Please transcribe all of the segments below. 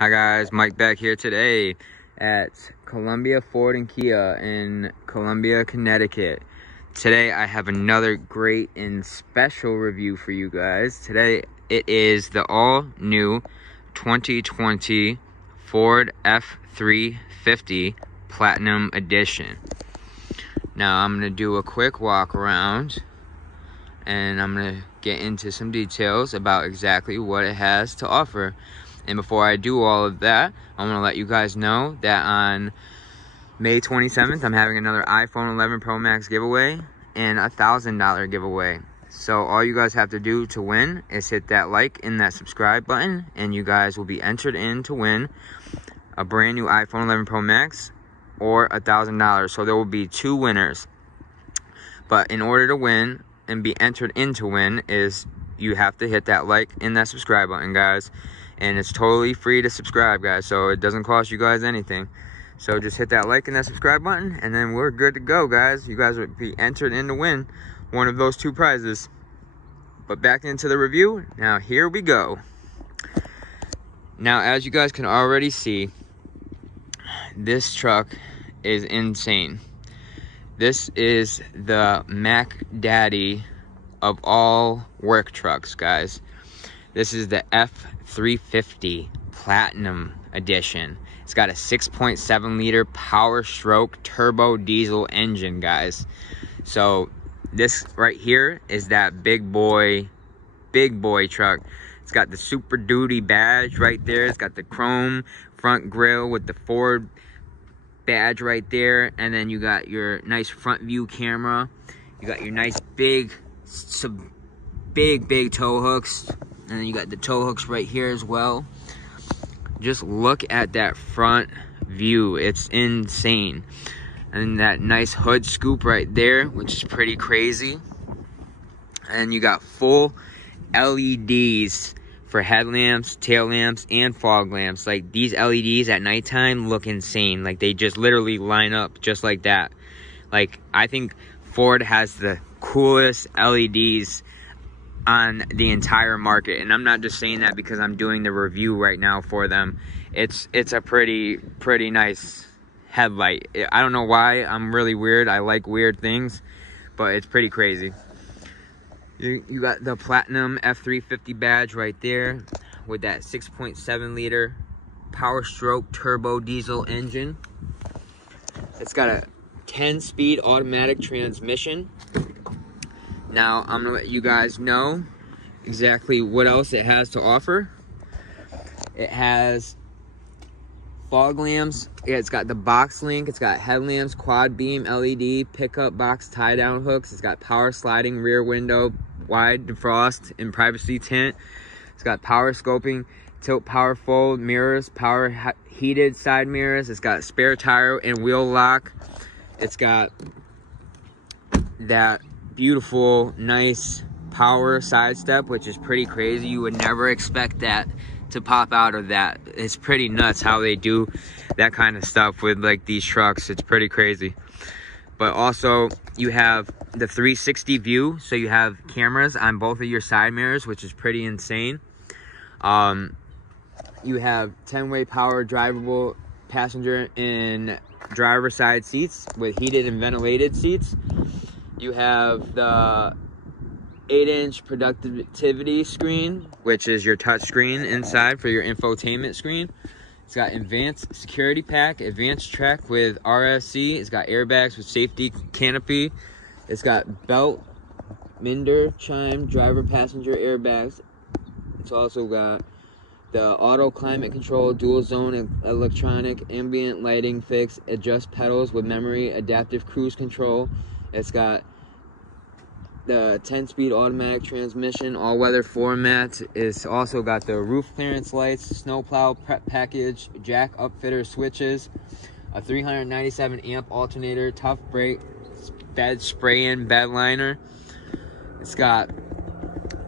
Hi guys, Mike back here today at Columbia Ford and Kia in Columbia, Connecticut. Today I have another great and special review for you guys. Today it is the all-new 2020 Ford F-350 Platinum Edition. Now I'm going to do a quick walk around and I'm going to get into some details about exactly what it has to offer. And before I do all of that, I want to let you guys know that on May 27th, I'm having another iPhone 11 Pro Max giveaway and a $1,000 giveaway. So all you guys have to do to win is hit that like and that subscribe button, and you guys will be entered in to win a brand new iPhone 11 Pro Max or a $1,000. So there will be two winners. But in order to win and be entered in to win, is you have to hit that like and that subscribe button, guys. And it's totally free to subscribe, guys, so it doesn't cost you guys anything. So just hit that like and that subscribe button, and then we're good to go, guys. You guys will be entered in to win one of those two prizes. But back into the review. Now, here we go. Now, as you guys can already see, this truck is insane. This is the Mac Daddy of all work trucks, guys. This is the F-350 Platinum Edition. It's got a 6.7 liter Power Stroke turbo diesel engine, guys. So this right here is that big boy truck. It's got the Super Duty badge right there. It's got the chrome front grille with the Ford badge right there. And then you got your nice front view camera. You got your nice big tow hooks. And then you got the tow hooks right here as well. Just look at that front view. It's insane. And that nice hood scoop right there, which is pretty crazy. And you got full LEDs for headlamps, tail lamps, and fog lamps. Like, these LEDs at nighttime look insane. Like, they just literally line up just like that. Like, I think Ford has the coolest LEDs on the entire market, and I'm not just saying that because I'm doing the review right now for them. It's a pretty nice headlight. I don't know why. I'm really weird. I like weird things, but it's pretty crazy. You got the Platinum F-350 badge right there with that 6.7 liter Power Stroke turbo diesel engine. It's got a 10-speed automatic transmission. Now, I'm going to let you guys know exactly what else it has to offer. It has fog lamps. It's got the box link. It's got headlamps, quad beam LED, pickup box tie-down hooks. It's got power sliding rear window, wide defrost, and privacy tint. It's got power scoping, tilt power fold mirrors, power heated side mirrors. It's got spare tire and wheel lock. It's got that beautiful, nice power side step, which is pretty crazy. You would never expect that to pop out of that. It's pretty nuts how they do that kind of stuff with like these trucks. It's pretty crazy. But also you have the 360 view, so you have cameras on both of your side mirrors, which is pretty insane. You have 10-way power drivable passenger and driver side seats with heated and ventilated seats. You have the 8-inch productivity screen, which is your touch screen inside for your infotainment screen. It's got advanced security pack, advanced track with RSC. It's got airbags with safety canopy. It's got belt, minder, chime, driver, passenger airbags. It's also got the auto climate control, dual zone and electronic ambient lighting fix, adjust pedals with memory, adaptive cruise control. It's got the 10-speed automatic transmission, all-weather floor mats. It's also got the roof clearance lights, snowplow prep package, jack upfitter switches, a 397 amp alternator, tough brake, bed spray-in bed liner. It's got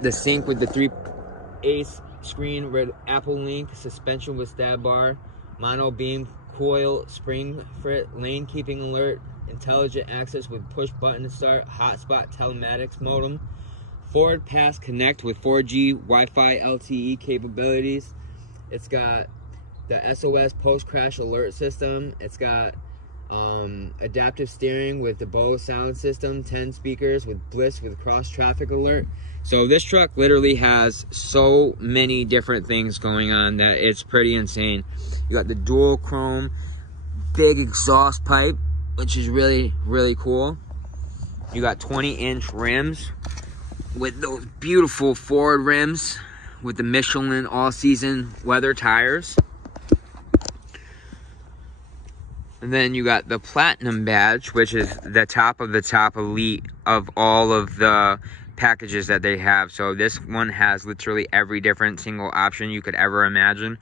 the sync with the 3/8 screen with Apple Link, suspension with stab bar, mono beam coil, spring frit, lane keeping alert, intelligent access with push button to start, hotspot telematics modem, Ford Pass Connect with 4G Wi-Fi LTE capabilities. It's got the SOS post-crash alert system. It's got adaptive steering with the Bose sound system, 10 speakers with Bliss with cross traffic alert. So this truck literally has so many different things going on that it's pretty insane. You got the dual chrome big exhaust pipe, which is really, really cool. You got 20-inch rims with those beautiful Ford rims with the Michelin all-season weather tires. And then you got the Platinum badge, which is the top of the top elite of all of the packages that they have. So this one has literally every different single option you could ever imagine.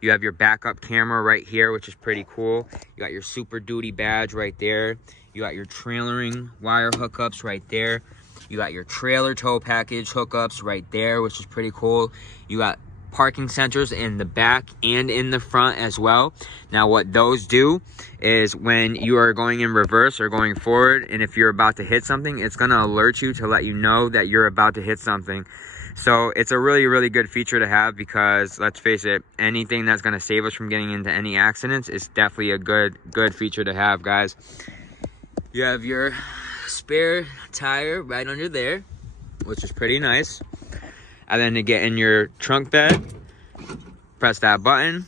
You have your backup camera right here, which is pretty cool. You got your Super Duty badge right there. You got your trailering wire hookups right there. You got your trailer tow package hookups right there, which is pretty cool. You got parking sensors in the back and in the front as well. Now what those do is when you are going in reverse or going forward, and if you're about to hit something, it's going to alert you to let you know that you're about to hit something. So it's a really, really good feature to have, because let's face it, anything that's going to save us from getting into any accidents is definitely a good feature to have, guys. You have your spare tire right under there, which is pretty nice. And then to get in your trunk bed, press that button,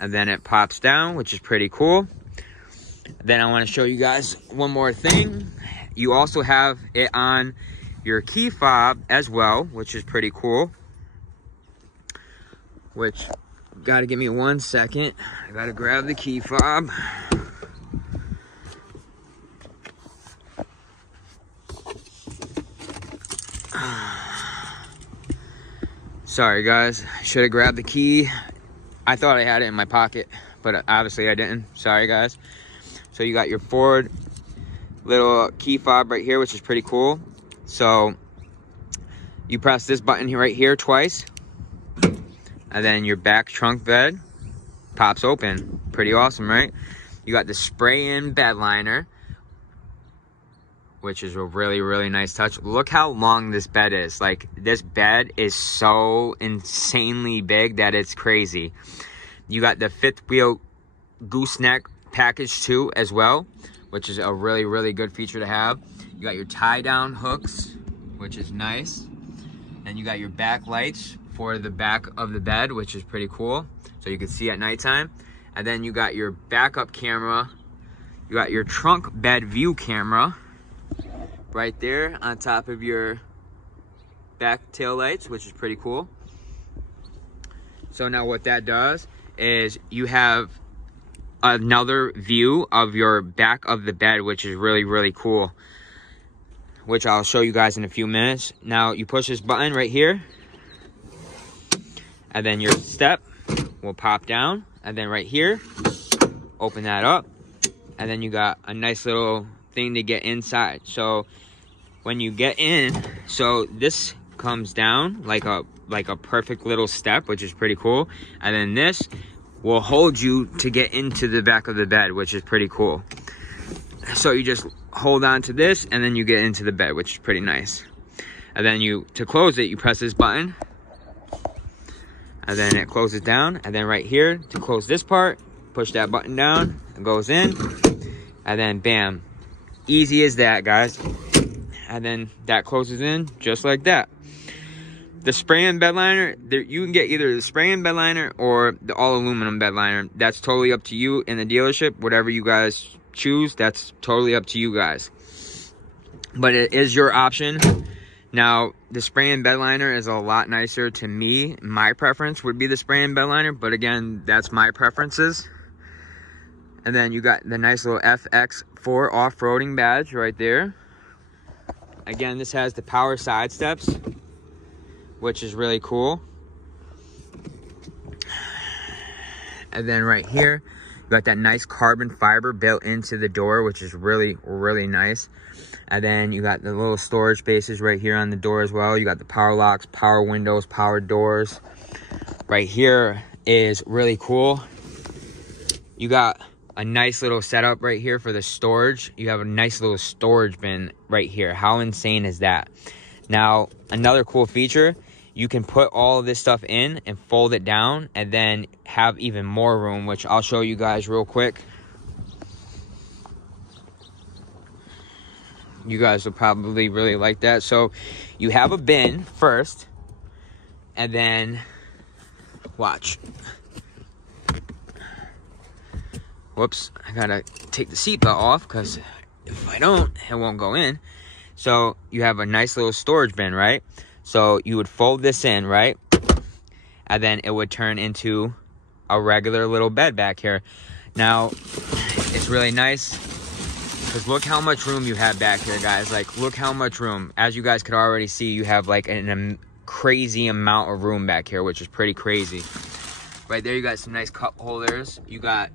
and then it pops down, which is pretty cool. Then I want to show you guys one more thing. You also have it on your key fob as well, which is pretty cool. Which, gotta give me 1 second. I gotta grab the key fob. Sorry guys, should have grabbed the key. I thought I had it in my pocket, but obviously I didn't. Sorry guys. So you got your Ford little key fob right here, which is pretty cool. So you press this button here, right here, twice, and then your back trunk bed pops open. Pretty awesome, right? You got the spray-in bed liner, which is a really, really nice touch. Look how long this bed is. Like, this bed is so insanely big that it's crazy. You got the fifth wheel gooseneck package too as well, which is a really, really good feature to have. You got your tie down hooks, which is nice. And you got your back lights for the back of the bed, which is pretty cool, so you can see at nighttime. And then you got your backup camera. You got your trunk bed view camera right there on top of your back tail lights, which is pretty cool. So now what that does is you have another view of your back of the bed, which is really, really cool, which I'll show you guys in a few minutes. Now you push this button right here, and then your step will pop down, and then right here, open that up, and then you got a nice little thing to get inside. So when you get in, so this comes down like a perfect little step, which is pretty cool, and then this will hold you to get into the back of the bed, which is pretty cool. So you just hold on to this, and then you get into the bed, which is pretty nice. And then to close it, you press this button, and then it closes down. And then right here, to close this part, push that button down, it goes in, and then bam, easy as that, guys. And then that closes in just like that. The spray-in bed liner, you can get either the spray-in bed liner or the all-aluminum bed liner. That's totally up to you in the dealership. Whatever you guys choose, that's totally up to you guys. But it is your option. Now, the spray-in bed liner is a lot nicer to me. My preference would be the spray-in bed liner, but again, that's my preferences. And then you got the nice little FX4 off-roading badge right there. Again, this has the power side steps, which is really cool. And then right here, you got that nice carbon fiber built into the door, which is really, really nice. And then you got the little storage spaces right here on the door as well. You got the power locks, power windows, power doors. Right here is really cool. You got a nice little setup right here for the storage. You have a nice little storage bin right here. How insane is that? Now, another cool feature, you can put all of this stuff in and fold it down and then have even more room, which I'll show you guys real quick. You guys will probably really like that. So you have a bin first, and then watch. Whoops, I gotta take the seatbelt off because if I don't, it won't go in. So you have a nice little storage bin, right? So you would fold this in, right? And then it would turn into a regular little bed back here. Now, it's really nice because look how much room you have back here, guys. Like, look how much room. As you guys could already see, you have like a crazy amount of room back here, which is pretty crazy. Right there, you got some nice cup holders. You got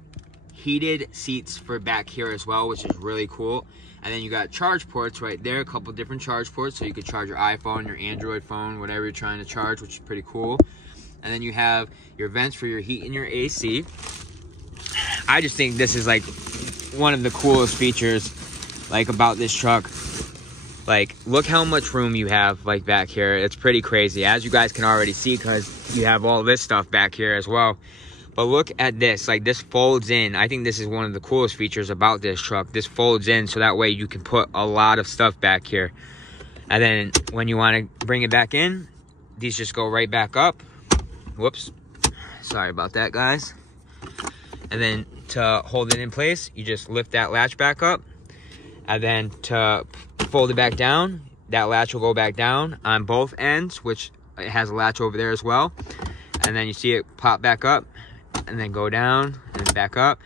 heated seats for back here as well, which is really cool. And then you got charge ports right there, a couple different charge ports, so you could charge your iPhone, your Android phone, whatever you're trying to charge, which is pretty cool. And then you have your vents for your heat and your AC. I just think this is like one of the coolest features like about this truck. Like, look how much room you have like back here. It's pretty crazy, as you guys can already see, because you have all this stuff back here as well. But look at this, like this folds in. I think this is one of the coolest features about this truck. This folds in so that way you can put a lot of stuff back here. And then when you want to bring it back in, these just go right back up. Whoops, sorry about that, guys. And then to hold it in place, you just lift that latch back up. And then to fold it back down, that latch will go back down on both ends, which it has a latch over there as well. And then you see it pop back up and then go down and then back up.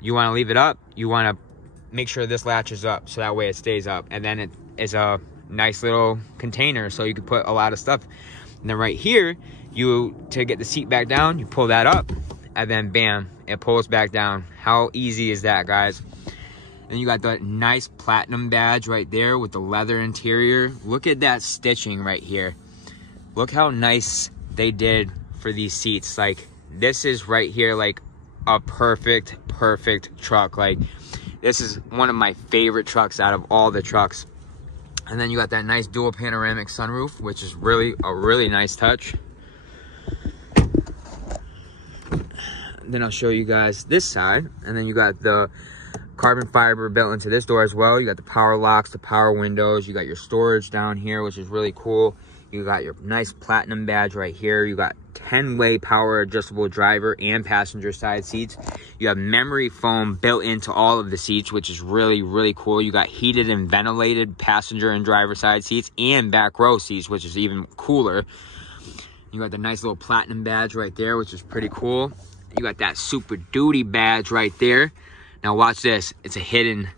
You want to leave it up. You want to make sure this latch is up so that way it stays up. And then it is a nice little container so you can put a lot of stuff. And then right here, to get the seat back down, you pull that up and then bam, it pulls back down. How easy is that, guys? And you got the nice platinum badge right there with the leather interior. Look at that stitching right here. Look how nice they did for these seats. Like, this is right here like a perfect truck. Like, this is one of my favorite trucks out of all the trucks. And then you got that nice dual panoramic sunroof, which is really a really nice touch. Then I'll show you guys this side. And then you got the carbon fiber built into this door as well. You got the power locks, the power windows. You got your storage down here, which is really cool. You got your nice platinum badge right here. You got 10-way power adjustable driver and passenger side seats. You have memory foam built into all of the seats, which is really cool. You got heated and ventilated passenger and driver side seats and back row seats, which is even cooler. You got the nice little platinum badge right there, which is pretty cool. You got that Super Duty badge right there. Now watch this. It's hidden.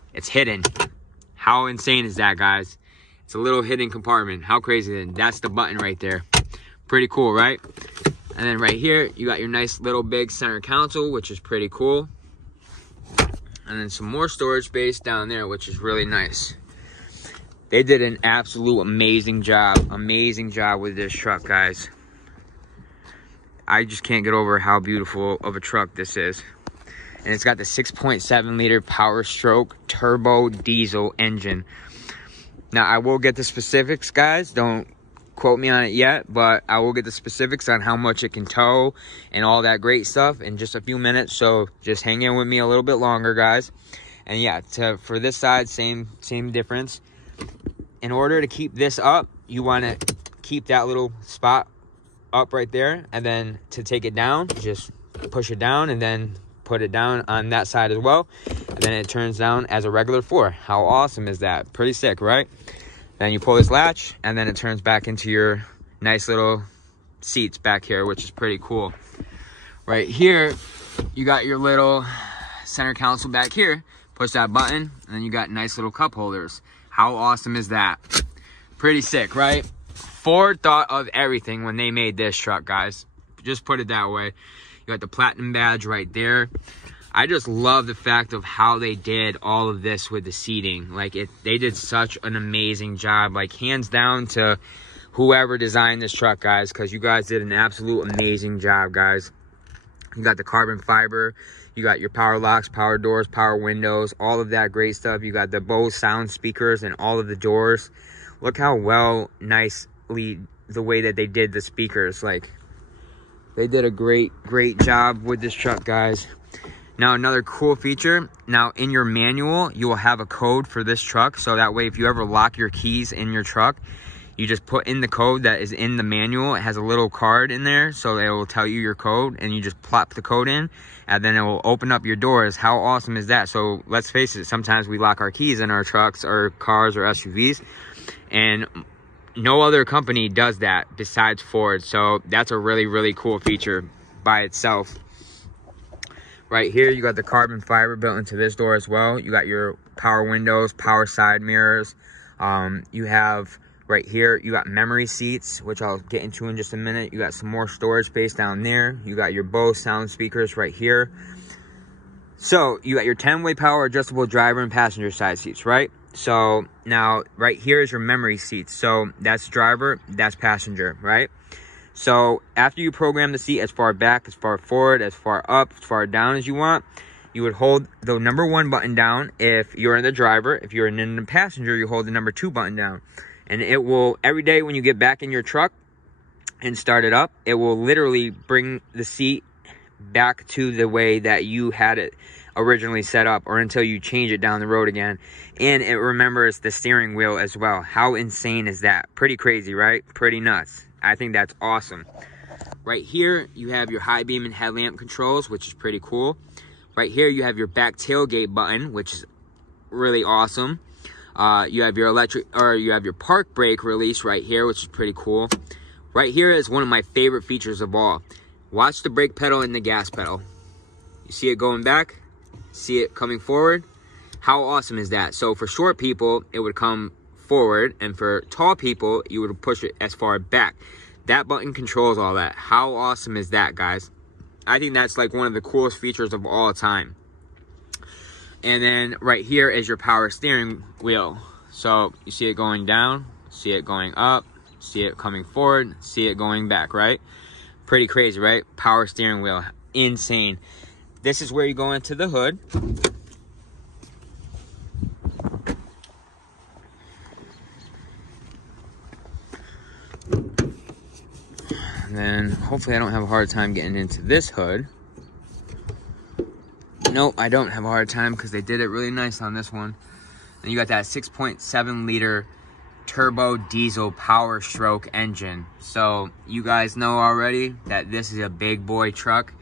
How insane is that, guys? It's a little hidden compartment. How crazy is that? That's the button right there. Pretty cool, right? And then right here, you got your nice little big center console, which is pretty cool. And then some more storage space down there, which is really nice. They did an absolute amazing job with this truck, guys. I just can't get over how beautiful of a truck this is. And it's got the 6.7 liter Power Stroke turbo diesel engine. Now, I will get the specifics, guys. Don't quote me on it yet, but I will get the specifics on how much it can tow and all that great stuff in just a few minutes. So just hang in with me a little bit longer, guys. And yeah, for this side, same difference. In order to keep this up, you want to keep that little spot up right there. And then to take it down, just push it down and then put it down on that side as well. And then it turns down as a regular floor. How awesome is that? Pretty sick, right? Then you pull this latch and then it turns back into your nice little seats back here, which is pretty cool. Right here, you got your little center console back here. Push that button and then you got nice little cup holders. How awesome is that? Pretty sick, right? Ford thought of everything when they made this truck, guys. Just put it that way. You got the platinum badge right there. I just love the fact of how they did all of this with the seating. Like, they did such an amazing job. Like, hands down to whoever designed this truck, guys, because you guys did an absolute amazing job, guys. You got the carbon fiber. You got your power locks, power doors, power windows, all of that great stuff. You got the Bose sound speakers and all of the doors. Look how nicely the way that they did the speakers. Like, they did a great job with this truck, guys. Now, another cool feature, now in your manual, you will have a code for this truck. So that way, if you ever lock your keys in your truck, you just put in the code that is in the manual. It has a little card in there, so it will tell you your code, and you just plop the code in, and then it will open up your doors. How awesome is that? So let's face it, sometimes we lock our keys in our trucks or cars or SUVs, and no other company does that besides Ford. So that's a really cool feature by itself. Right here, you got the carbon fiber built into this door as well. You got your power windows, power side mirrors. You have right here, you got memory seats, which I'll get into in just a minute. You got some more storage space down there. You got your Bose sound speakers right here. So you got your 10-way power adjustable driver and passenger side seats, right? So now right here is your memory seats. So that's driver, that's passenger, right? So after you program the seat as far back, as far forward, as far up, as far down as you want, you would hold the number 1 button down if you're in the driver. If you're in the passenger, you hold the number 2 button down. And it will, every day when you get back in your truck and start it up, it will literally bring the seat back to the way that you had it originally set up, or until you change it down the road again. And it remembers the steering wheel as well. How insane is that? Pretty crazy, right? Pretty nuts. I think that's awesome. Right here, you have your high beam and headlamp controls, which is pretty cool. Right here, you have your back tailgate button, which is really awesome. You have your you have your park brake release right here, which is pretty cool. Right here is one of my favorite features of all. Watch the brake pedal and the gas pedal. You see it going back? See it coming forward? How awesome is that? So for short people, it would come forward, and for tall people, you would push it as far back. That button controls all that. How awesome is that, guys? I think that's like one of the coolest features of all time. And then right here is your power steering wheel. So you see it going down, see it going up, see it coming forward, see it going back, right? Pretty crazy, right? Power steering wheel, insane. This is where you go into the hood. And then hopefully I don't have a hard time getting into this hood. Nope, I don't have a hard time because they did it really nice on this one. And you got that 6.7 liter turbo diesel power stroke engine. So you guys know already that this is a big boy truck.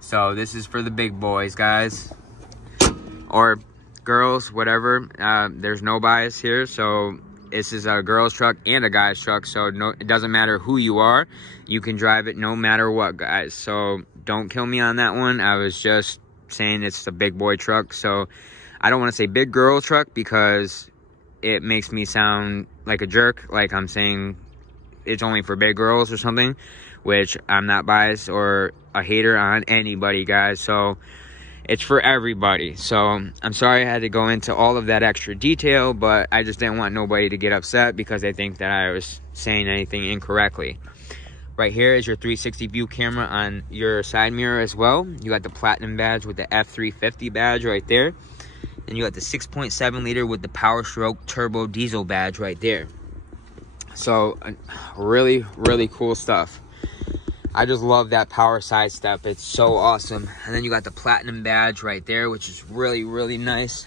So this is for the big boys, guys. Or girls, whatever. There's no bias here. So this is a girl's truck and a guy's truck. So it doesn't matter who you are. You can drive it no matter what, guys. So don't kill me on that one. I was just saying it's a big boy truck. So I don't want to say big girl truck because it makes me sound like a jerk, like I'm saying it's only for big girls or something, which I'm not biased or a hater on anybody, guys. So it's for everybody. So I'm sorry I had to go into all of that extra detail, but I just didn't want nobody to get upset because they think that I was saying anything incorrectly. Right here is your 360 view camera on your side mirror as well. You got the platinum badge with the F-350 badge right there. And you got the 6.7 liter with the power stroke turbo diesel badge right there. So really cool stuff. I just love that power side step. It's so awesome. And then you got the platinum badge right there, which is really nice.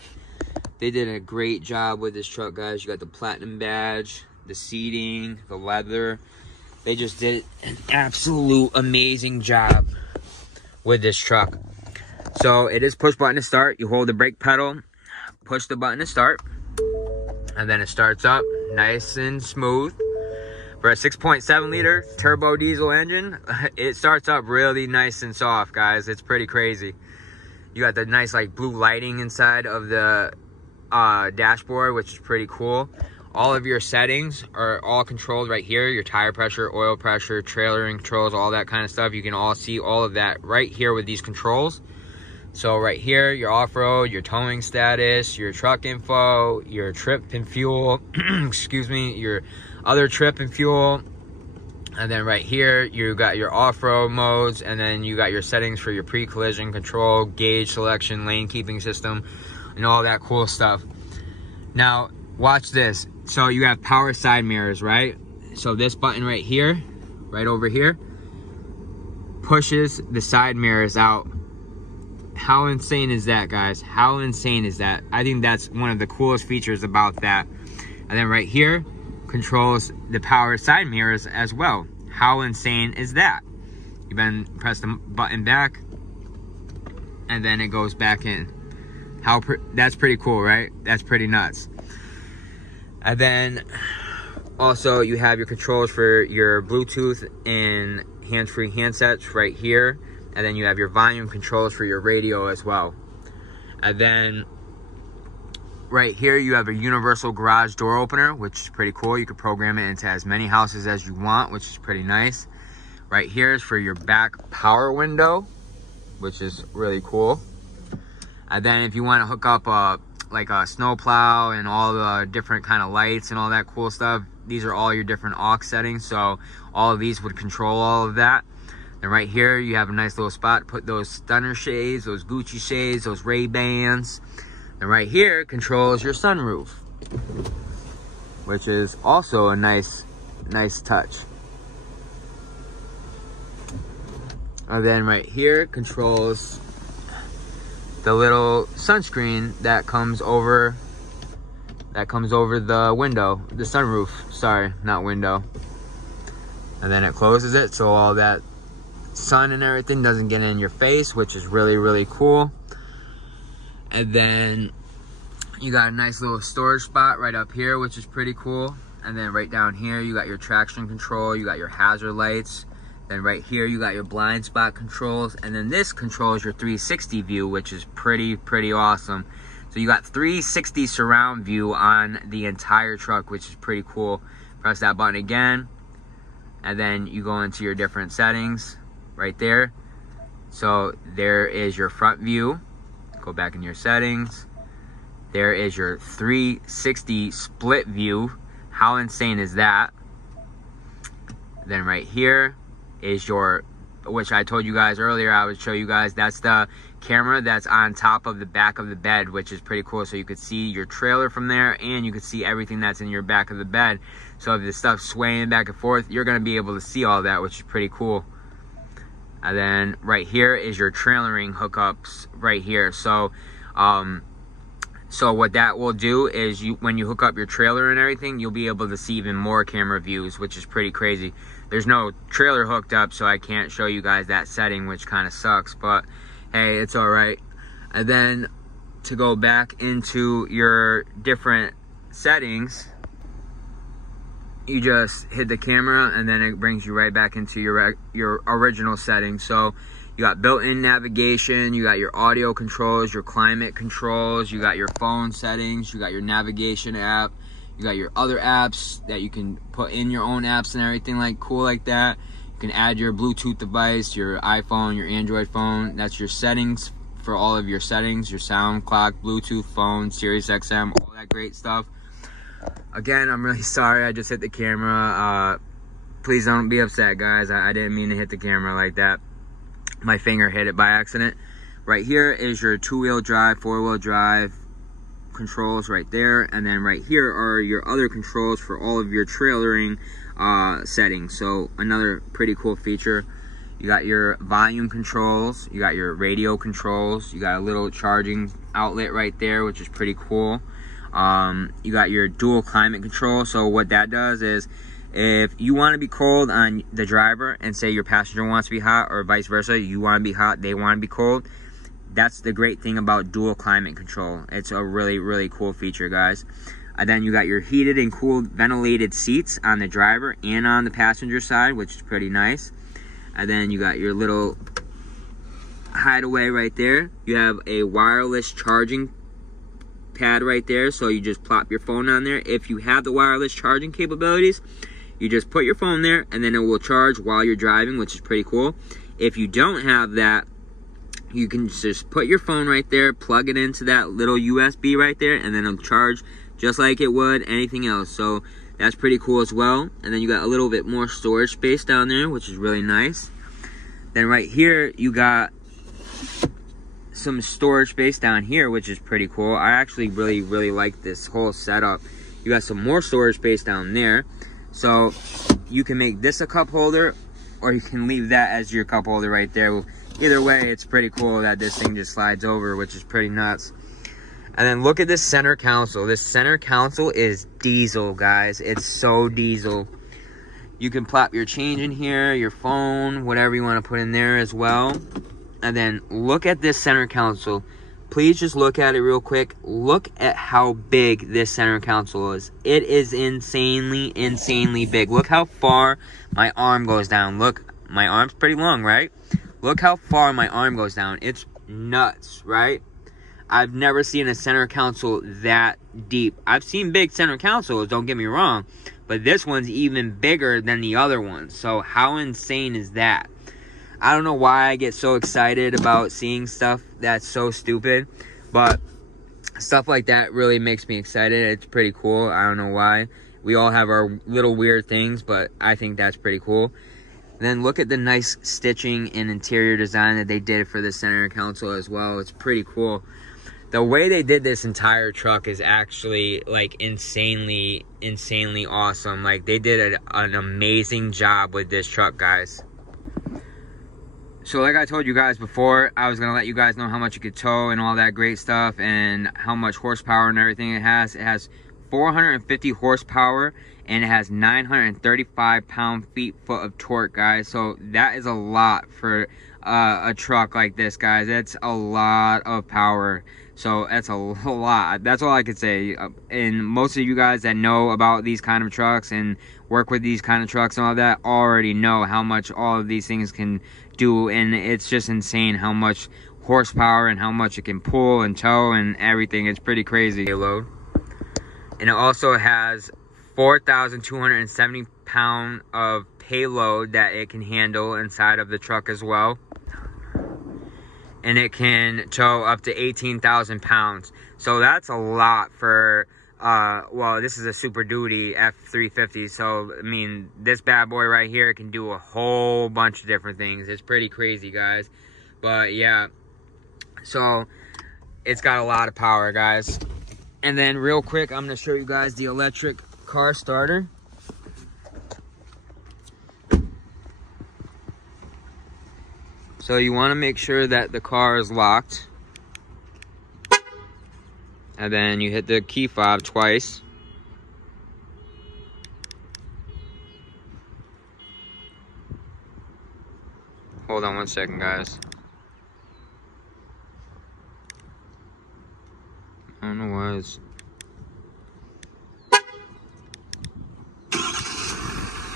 They did a great job with this truck, guys. You got the platinum badge, the seating, the leather. They just did an absolute amazing job with this truck. So it is push button to start. You hold the brake pedal, push the button to start, and then it starts up nice and smooth. For a 6.7 liter turbo diesel engine, it starts up really nice and soft, guys. It's pretty crazy. You got the nice like blue lighting inside of the dashboard, which is pretty cool. All of your settings are all controlled right here. Your tire pressure, oil pressure, trailering controls, all that kind of stuff. You can all see all of that right here with these controls. So right here, your off-road, your towing status, your truck info, your trip and fuel, excuse me, your other trip and fuel. And then right here, you got your off-road modes, and then you got your settings for your pre-collision control, gauge selection, lane keeping system, and all that cool stuff. Now, watch this. So you have power side mirrors, right? So this button right here, right over here, pushes the side mirrors out. How insane is that, guys? How insane is that? I think that's one of the coolest features about that. And then right here controls the power side mirrors as well. How insane is that? You then press the button back, and then it goes back in. That's pretty cool, right? That's pretty nuts. And then also you have your controls for your Bluetooth and hands-free handsets right here. And then you have your volume controls for your radio as well. And then right here you have a universal garage door opener, which is pretty cool. You can program it into as many houses as you want, which is pretty nice. Right here is for your back power window, which is really cool. And then if you want to hook up like a snow plow and all the different kind of lights and all that cool stuff, these are all your different aux settings. So all of these would control all of that. And right here, you have a nice little spot to put those Stunner shades, those Gucci shades, those Ray-Bans. And right here controls your sunroof, which is also a nice touch. And then right here controls the little sunscreen that comes over the window, the sunroof. Sorry, not window. And then it closes it, so all that sun and everything doesn't get in your face, which is really cool. And then you got a nice little storage spot right up here, which is pretty cool. And then right down here you got your traction control, you got your hazard lights. Then right here you got your blind spot controls, and then this controls your 360 view, which is pretty awesome. So you got 360 surround view on the entire truck, which is pretty cool. Press that button again, and then you go into your different settings right there. So there is your front view. Go back in your settings. There is your 360 split view. How insane is that? Then right here is your, which I told you guys earlier I would show you guys, that's the camera that's on top of the back of the bed, which is pretty cool. So you could see your trailer from there, and you could see everything that's in your back of the bed. So if the stuff's swaying back and forth, you're going to be able to see all that, which is pretty cool. And then right here is your trailering hookups right here. So so what that will do is when you hook up your trailer and everything, you'll be able to see even more camera views, which is pretty crazy. There's no trailer hooked up, so I can't show you guys that setting, which kind of sucks, but hey, it's all right. And then to go back into your different settings, you just hit the camera, and then it brings you right back into your original settings. So you got built-in navigation, you got your audio controls, your climate controls, you got your phone settings, you got your navigation app, you got your other apps that you can put in your own apps and everything like cool like that. You can add your Bluetooth device, your iPhone, your Android phone. That's your settings for all of your settings, your sound clock, Bluetooth phone, Sirius XM, all that great stuff. Again, I'm really sorry I just hit the camera. Please don't be upset, guys. I didn't mean to hit the camera like that. My finger hit it by accident. Right here is your 2-wheel drive, 4-wheel drive controls right there. And then right here are your other controls for all of your trailering settings. So another pretty cool feature. You got your volume controls, you got your radio controls, you got a little charging outlet right there, which is pretty cool. You got your dual climate control. So what that does is, if you want to be cold on the driver and say your passenger wants to be hot, or vice versa, you want to be hot, they want to be cold, that's the great thing about dual climate control. It's a really cool feature, guys. And then you got your heated and cooled ventilated seats on the driver and on the passenger side, which is pretty nice. And then you got your little hideaway right there. You have a wireless charging pad right there, so you just plop your phone on there. If you have the wireless charging capabilities, you just put your phone there, and then it will charge while you're driving, which is pretty cool. If you don't have that, you can just put your phone right there, plug it into that little USB right there, and then it'll charge just like it would anything else. So that's pretty cool as well. And then you got a little bit more storage space down there, which is really nice. Then right here, you got some storage space down here, which is pretty cool. I actually really like this whole setup. You got some more storage space down there. So you can make this a cup holder, or you can leave that as your cup holder right there. Either way, it's pretty cool that this thing just slides over, which is pretty nuts. And then look at this center console. This center console is diesel, guys. It's so diesel. You can plop your change in here, your phone, whatever you want to put in there as well. And then look at this center console. Please just look at it real quick. Look at how big this center console is. It is insanely, insanely big. Look how far my arm goes down. Look, my arm's pretty long, right? Look how far my arm goes down. It's nuts, right? I've never seen a center console that deep. I've seen big center consoles, don't get me wrong, but this one's even bigger than the other ones. So how insane is that? I don't know why I get so excited about seeing stuff that's so stupid, but stuff like that really makes me excited. It's pretty cool. I don't know why. We all have our little weird things, but I think that's pretty cool. Then look at the nice stitching and interior design that they did for the center console as well. It's pretty cool. The way they did this entire truck is actually like insanely awesome. Like they did an amazing job with this truck, guys. So like I told you guys before, I was gonna let you guys know how much you could tow and all that great stuff and how much horsepower and everything it has. It has 450 horsepower and it has 935 pound-feet of torque, guys. So that is a lot for a truck like this, guys. That's a lot of power. So that's a lot. That's all I could say. And most of you guys that know about these kind of trucks and work with these kind of trucks and all that already know how much all of these things can do. And it's just insane how much horsepower and how much it can pull and tow and everything. It's pretty crazy. Payload. And it also has 4,270 pounds of payload that it can handle inside of the truck as well. And it can tow up to 18,000 pounds. So that's a lot for, well, this is a Super Duty F-350. So, I mean, this bad boy right here can do a whole bunch of different things. It's pretty crazy, guys. But, yeah. So, it's got a lot of power, guys. And then, real quick, I'm going to show you guys the electric car starter. So you want to make sure that the car is locked. And then you hit the key fob twice. Hold on 1 second, guys. I don't know why it's...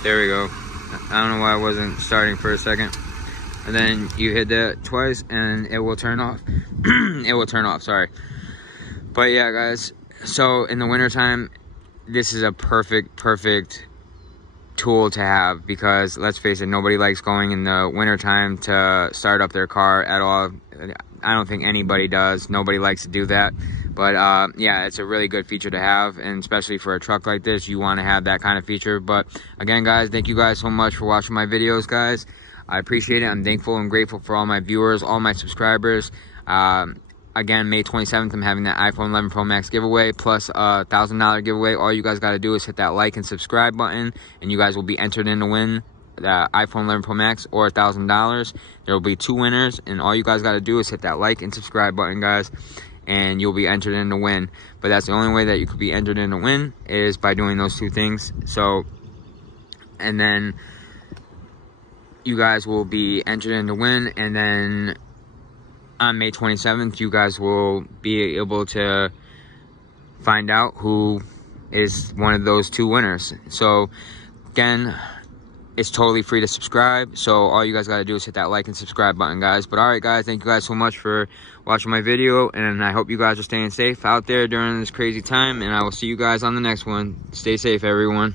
There we go. I don't know why it wasn't starting for a second. And then you hit that twice and it will turn off. It will turn off, sorry. But yeah, guys, so in the wintertime, this is a perfect tool to have, because let's face it, nobody likes going in the wintertime to start up their car at all. I don't think anybody does. Nobody likes to do that. But yeah, it's a really good feature to have, and especially for a truck like this, you want to have that kind of feature. But again, guys, thank you guys so much for watching my videos, guys. I appreciate it. I'm thankful and grateful for all my viewers, all my subscribers. Again, May 27th, I'm having that iPhone 11 Pro Max giveaway, plus a $1,000 giveaway. All you guys got to do is hit that like and subscribe button, and you guys will be entered in to win the iPhone 11 Pro Max or $1,000. There will be 2 winners, and all you guys got to do is hit that like and subscribe button, guys, and you'll be entered in to win. But that's the only way that you could be entered in to win, is by doing those 2 things. So, and then you guys will be entered in to win, and then on May 27th, you guys will be able to find out who is one of those 2 winners. So, again, it's totally free to subscribe. So, all you guys got to do is hit that like and subscribe button, guys. But, alright, guys, thank you guys so much for watching my video. And I hope you guys are staying safe out there during this crazy time. And I will see you guys on the next one. Stay safe, everyone.